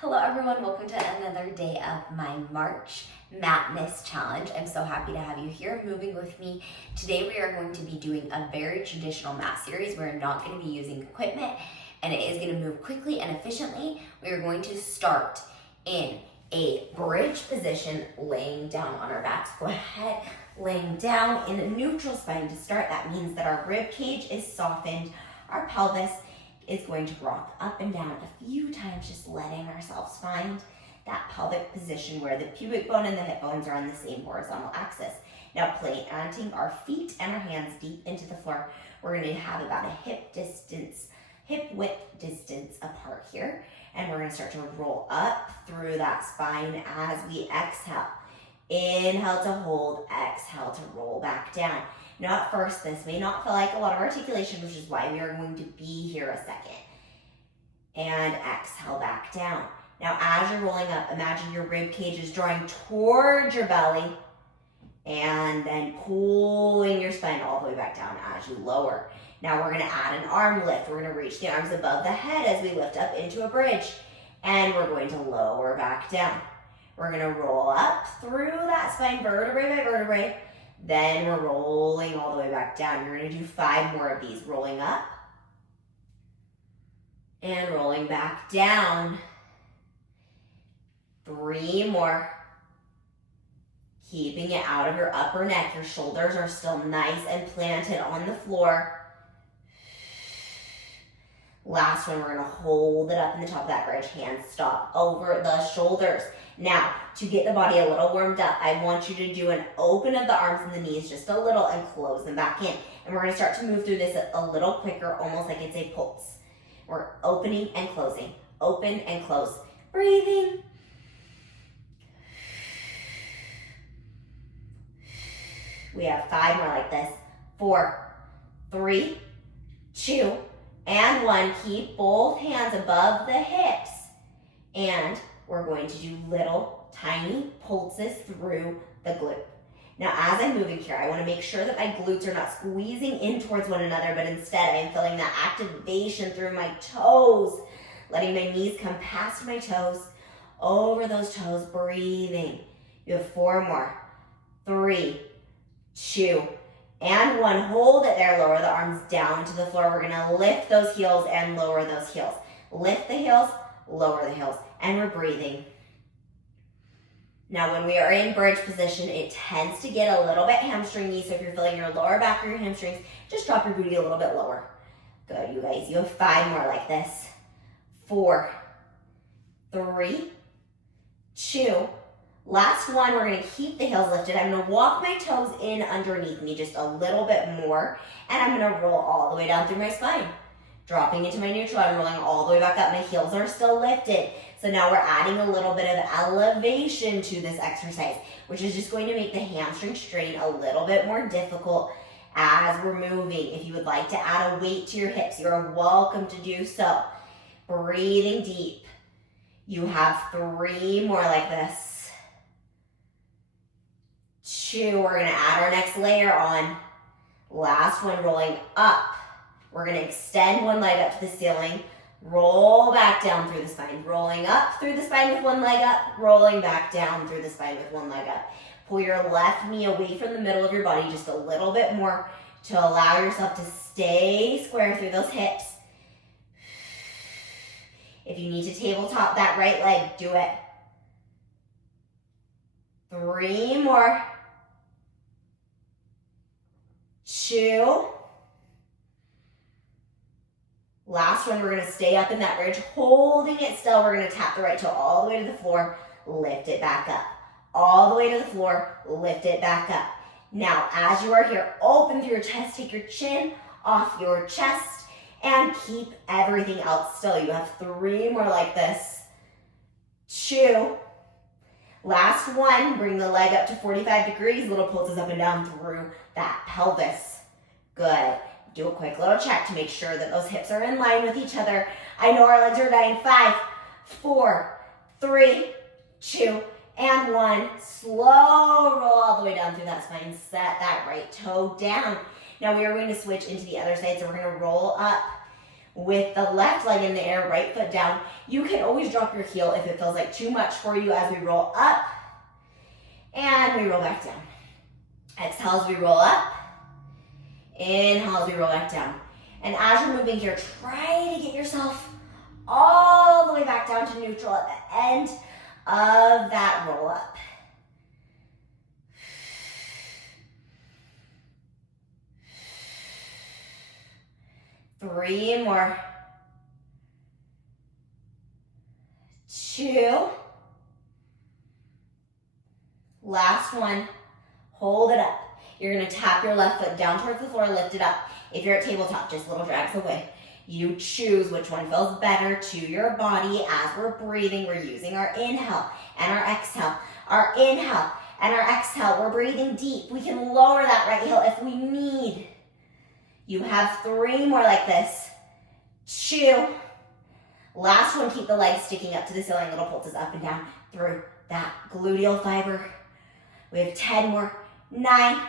Hello everyone, welcome to another day of my March Madness Challenge. I'm so happy to have you here moving with me. Today we are going to be doing a very traditional mat series. We're not going to be using equipment and it is going to move quickly and efficiently. We are going to start in a bridge position, laying down on our backs. Go ahead, laying down in a neutral spine to start. That means that our rib cage is softened, our pelvis is going to rock up and down a few times, just letting ourselves find that pelvic position where the pubic bone and the hip bones are on the same horizontal axis. Now planting our feet and our hands deep into the floor. We're going to have about a hip width distance apart here. And we're going to start to roll up through that spine as we exhale. Inhale to hold, exhale to roll back down. Now at first, this may not feel like a lot of articulation, which is why we are going to be here a second. And exhale back down. Now as you're rolling up, imagine your rib cage is drawing towards your belly and then pulling your spine all the way back down as you lower. Now we're gonna add an arm lift. We're gonna reach the arms above the head as we lift up into a bridge. And we're going to lower back down. We're gonna roll up through that spine, vertebrae by vertebrae. Then we're rolling all the way back down. You're gonna do 5 more of these. Rolling up and rolling back down. 3 more. Keeping it out of your upper neck. Your shoulders are still nice and planted on the floor. Last one, we're gonna hold it up in the top of that bridge. Hands stop over the shoulders. Now, to get the body a little warmed up, I want you to do an open of the arms and the knees just a little and close them back in. And we're gonna start to move through this a little quicker, almost like it's a pulse. We're opening and closing, open and close. Breathing. We have 5 more like this. 4, 3, 2, and 1. Keep both hands above the hips. And we're going to do little tiny pulses through the glute. Now, as I'm moving here, I want to make sure that my glutes are not squeezing in towards one another, but instead I'm feeling that activation through my toes, letting my knees come past my toes, over those toes, breathing. You have 4 more. 3, 2, and 1. Hold it there. Lower the arms down to the floor. We're going to lift those heels and lower those heels. Lift the heels, lower the heels, and we're breathing. Now, when we are in bridge position, it tends to get a little bit hamstringy. So if you're feeling your lower back or your hamstrings, just drop your booty a little bit lower. Good, you guys. You have 5 more like this. 4, 3, 2. Last one, we're gonna keep the heels lifted. I'm gonna walk my toes in underneath me just a little bit more, and I'm gonna roll all the way down through my spine. Dropping into my neutral, I'm rolling all the way back up. My heels are still lifted. So now we're adding a little bit of elevation to this exercise, which is just going to make the hamstring strain a little bit more difficult as we're moving. If you would like to add a weight to your hips, you're welcome to do so. Breathing deep. You have 3 more like this. 2, we're gonna add our next layer on. Last one, rolling up. We're gonna extend one leg up to the ceiling, roll back down through the spine, rolling up through the spine with one leg up, rolling back down through the spine with one leg up. Pull your left knee away from the middle of your body just a little bit more to allow yourself to stay square through those hips. If you need to tabletop that right leg, do it. 3 more. 2. Last one, we're gonna stay up in that bridge, holding it still. We're gonna tap the right toe all the way to the floor, lift it back up. All the way to the floor, lift it back up. Now, as you are here, open through your chest, take your chin off your chest, and keep everything else still. You have 3 more like this. 2. Last one, bring the leg up to 45 degrees, little pulses up and down through that pelvis. Good. Do a quick little check to make sure that those hips are in line with each other. I know our legs are dying. 5, 4, 3, 2, and 1. Slow roll all the way down through that spine. Set that right toe down. Now we are going to switch into the other side. So we're going to roll up with the left leg in the air, right foot down. You can always drop your heel if it feels like too much for you as we roll up and we roll back down. Exhale as we roll up. Inhale as we roll back down. And as you're moving here, try to get yourself all the way back down to neutral at the end of that roll up. Three more. Two. Last one. Hold it up. You're gonna tap your left foot down towards the floor, lift it up. If you're at tabletop, just little drags away. You choose which one feels better to your body as we're breathing. We're using our inhale and our exhale. Our inhale and our exhale. We're breathing deep. We can lower that right heel if we need. You have three more like this. Two. Last one, keep the legs sticking up to the ceiling, little pulses up and down through that gluteal fiber. We have 10 more. 9,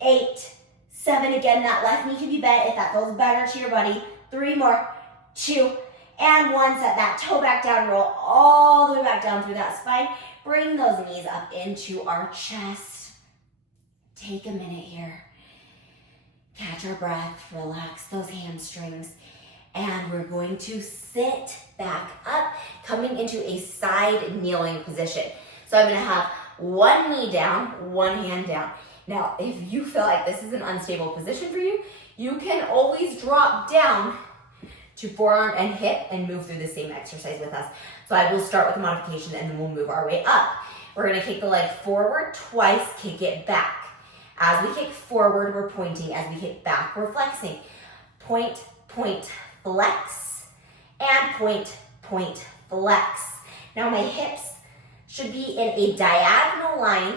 8, 7. Again, that left knee can be bent if that feels better to your body. 3 more. 2, and 1. Set that toe back down, roll all the way back down through that spine. Bring those knees up into our chest. Take a minute here. Catch our breath, relax those hamstrings, and we're going to sit back up, coming into a side kneeling position. So I'm gonna have one knee down, one hand down. Now, if you feel like this is an unstable position for you, you can always drop down to forearm and hip and move through the same exercise with us. So I will start with the modification and then we'll move our way up. We're gonna kick the leg forward twice, kick it back. As we kick forward, we're pointing. As we kick back, we're flexing. Point, point, flex, and point, point, flex. Now my hips should be in a diagonal line,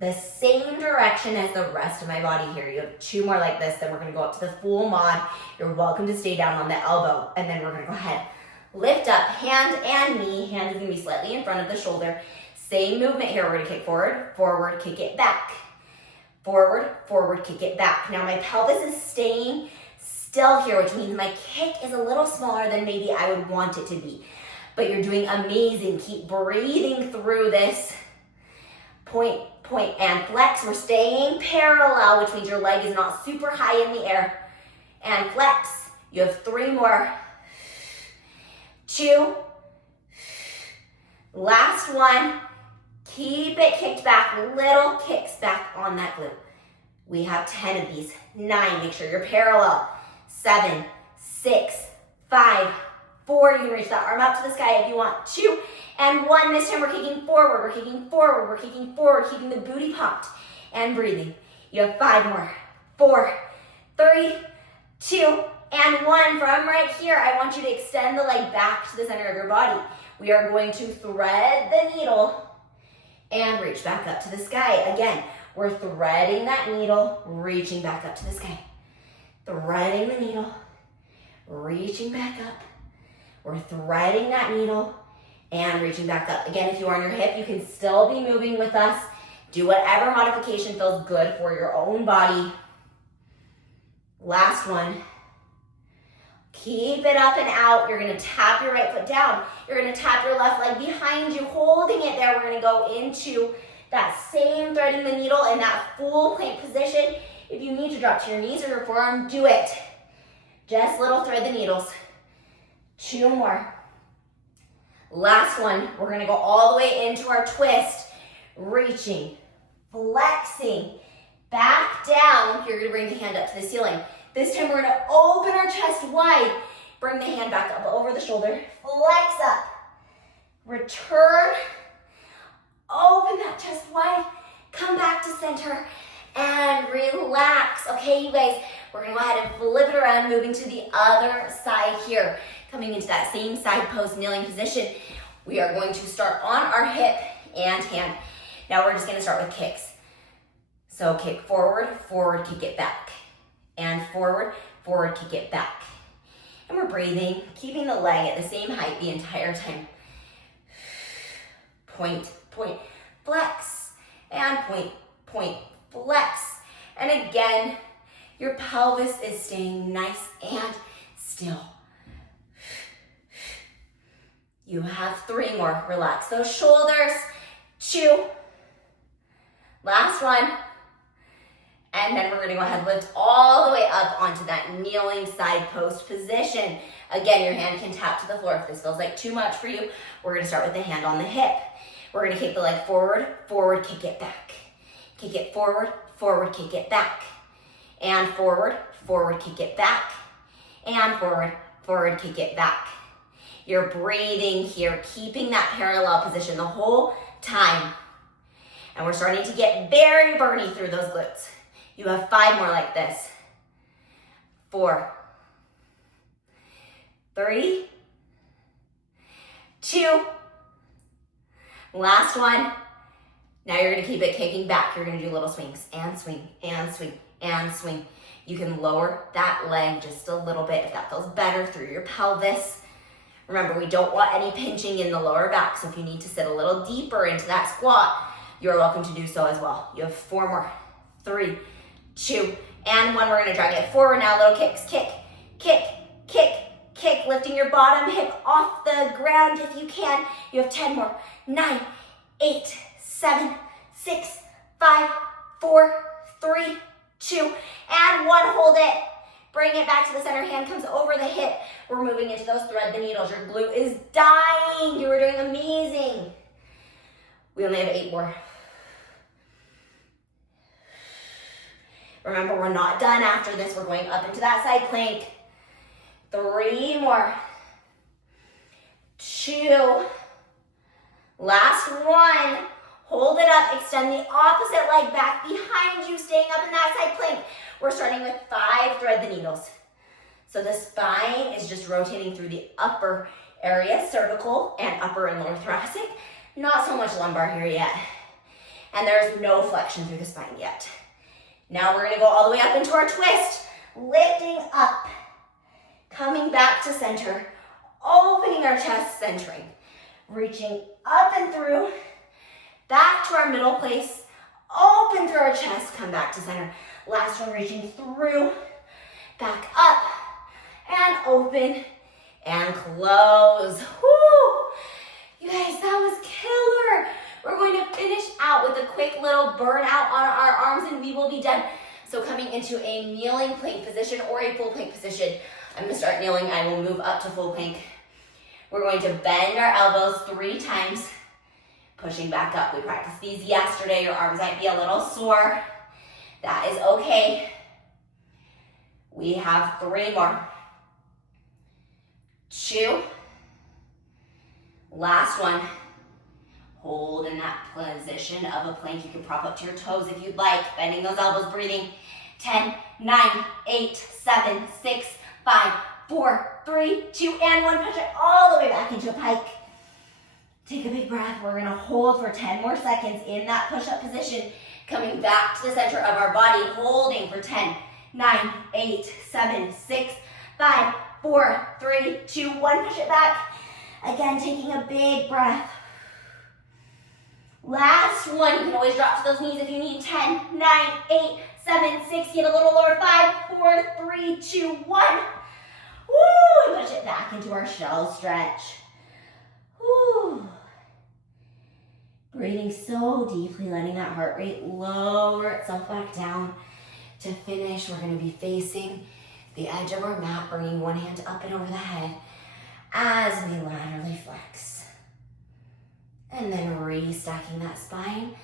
the same direction as the rest of my body here. You have 2 more like this, then we're gonna go up to the full mod. You're welcome to stay down on the elbow, and then we're gonna go ahead. Lift up, hand and knee. Hand is gonna be slightly in front of the shoulder. Same movement here. We're gonna kick forward, forward, kick it back. Forward, forward, kick it back. Now my pelvis is staying still here, which means my kick is a little smaller than maybe I would want it to be. But you're doing amazing. Keep breathing through this. Point, point, and flex. We're staying parallel, which means your leg is not super high in the air. And flex. You have 3 more. 2. Last one. Keep it kicked back, little kicks back on that glute. We have 10 of these. 9, make sure you're parallel. 7, 6, 5, 4. You can reach that arm up to the sky if you want. 2, and 1. This time we're kicking forward, we're kicking forward, we're kicking forward, keeping the booty popped and breathing. You have 5 more. 4, 3, 2, and 1. From right here, I want you to extend the leg back to the center of your body. We are going to thread the needle and reach back up to the sky. Again, we're threading that needle, reaching back up to the sky. Threading the needle, reaching back up. We're threading that needle and reaching back up. Again, if you are on your hip, you can still be moving with us. Do whatever modification feels good for your own body. Last one. Keep it up and out. You're gonna tap your right foot down. You're gonna tap your left leg behind you, holding it there. We're gonna go into that same threading the needle in that full plank position. If you need to drop to your knees or your forearm, do it. Just little thread the needles. 2 more. Last one. We're gonna go all the way into our twist. Reaching, flexing, back down. You're gonna bring the hand up to the ceiling. This time we're gonna open our chest wide. Bring the hand back up over the shoulder. Flex up. Return. Open that chest wide. Come back to center and relax. Okay, you guys, we're gonna go ahead and flip it around, moving to the other side here. Coming into that same side post kneeling position. We are going to start on our hip and hand. Now we're just gonna start with kicks. So kick forward, forward, kick it back. And forward, forward, kick it back. And we're breathing, keeping the leg at the same height the entire time. Point, point, flex. And point, point, flex. And again, Your pelvis is staying nice and still. You have 3 more. Relax those shoulders. 2. Last one. And then we're going to go ahead and lift all the way up onto that kneeling side post position. Again, your hand can tap to the floor. If this feels like too much for you, we're going to start with the hand on the hip. We're going to kick the leg forward, forward, kick it back. Kick it forward, forward, kick it back. And forward, forward, kick it back. And forward, forward, kick it back. You're breathing here, keeping that parallel position the whole time. And we're starting to get very burny through those glutes. You have 5 more like this. 4, 3, 2. Last one. Now you're gonna keep it kicking back. You're gonna do little swings and swing and swing and swing. You can lower that leg just a little bit if that feels better through your pelvis. Remember, we don't want any pinching in the lower back, so if you need to sit a little deeper into that squat, you're welcome to do so as well. You have 4 more. 3, 2, and 1. We're gonna drag it forward now, little kicks. Kick, kick, kick, kick, lifting your bottom hip off the ground if you can. You have 10 more. 9, 8, 7, 6, 5, 4, 3, 2, and 1. Hold it. Bring it back to the center. Hand comes over the hip. We're moving into those thread the needles. Your glute is dying. You are doing amazing. We only have 8 more. Remember, we're not done after this. We're going up into that side plank. 3 more. 2. Last one. Hold it up. Extend the opposite leg back behind you, staying up in that side plank. We're starting with 5 thread the needles. So the spine is just rotating through the upper area, cervical and upper and lower thoracic. Not so much lumbar here yet. And there's no flexion through the spine yet. Now we're gonna go all the way up into our twist. Lifting up, coming back to center, opening our chest, centering. Reaching up and through, back to our middle place, open through our chest, come back to center. Last one, reaching through, back up, and open, and close. Woo! You guys, that was killer. We're going to finish out with a quick little burnout on our arms, and we will be done. So coming into a kneeling plank position or a full plank position. I'm gonna start kneeling, I will move up to full plank. We're going to bend our elbows 3 times, pushing back up. We practiced these yesterday. Your arms might be a little sore. That is okay. We have 3 more. 2. Last one. Hold in that position of a plank. You can prop up to your toes if you'd like. Bending those elbows, breathing. 10, 9, 8, 7, 6, 5, 4, 3, 2, and 1. Push it all the way back into a pike. Take a big breath. We're gonna hold for 10 more seconds in that push-up position. Coming back to the center of our body, holding for 10, 9, 8, 7, 6, 5, 4, 3, 2, 1. Push it back. Again, taking a big breath. Last one. You can always drop to those knees if you need. 10, 9, 8, 7, 6. Get a little lower. 5, 4, 3, 2, 1. Woo! And push it back into our shell stretch. Woo! Breathing so deeply, letting that heart rate lower itself back down. To finish, we're going to be facing the edge of our mat, bringing one hand up and over the head as we laterally flex. And then restacking that spine.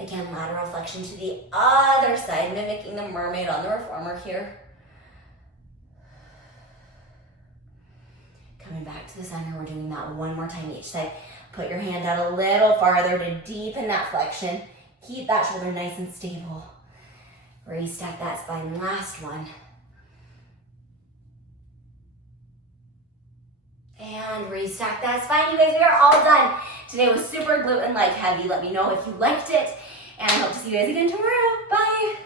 Again, lateral flexion to the other side, mimicking the mermaid on the reformer here. Coming back to the center, we're doing that 1 more time each side. Put your hand out a little farther to deepen that flexion. Keep that shoulder nice and stable. Restack that spine, last one. And restack that spine. You guys, we are all done. Today was super glute and leg heavy. Let me know if you liked it. And I hope to see you guys again tomorrow. Bye.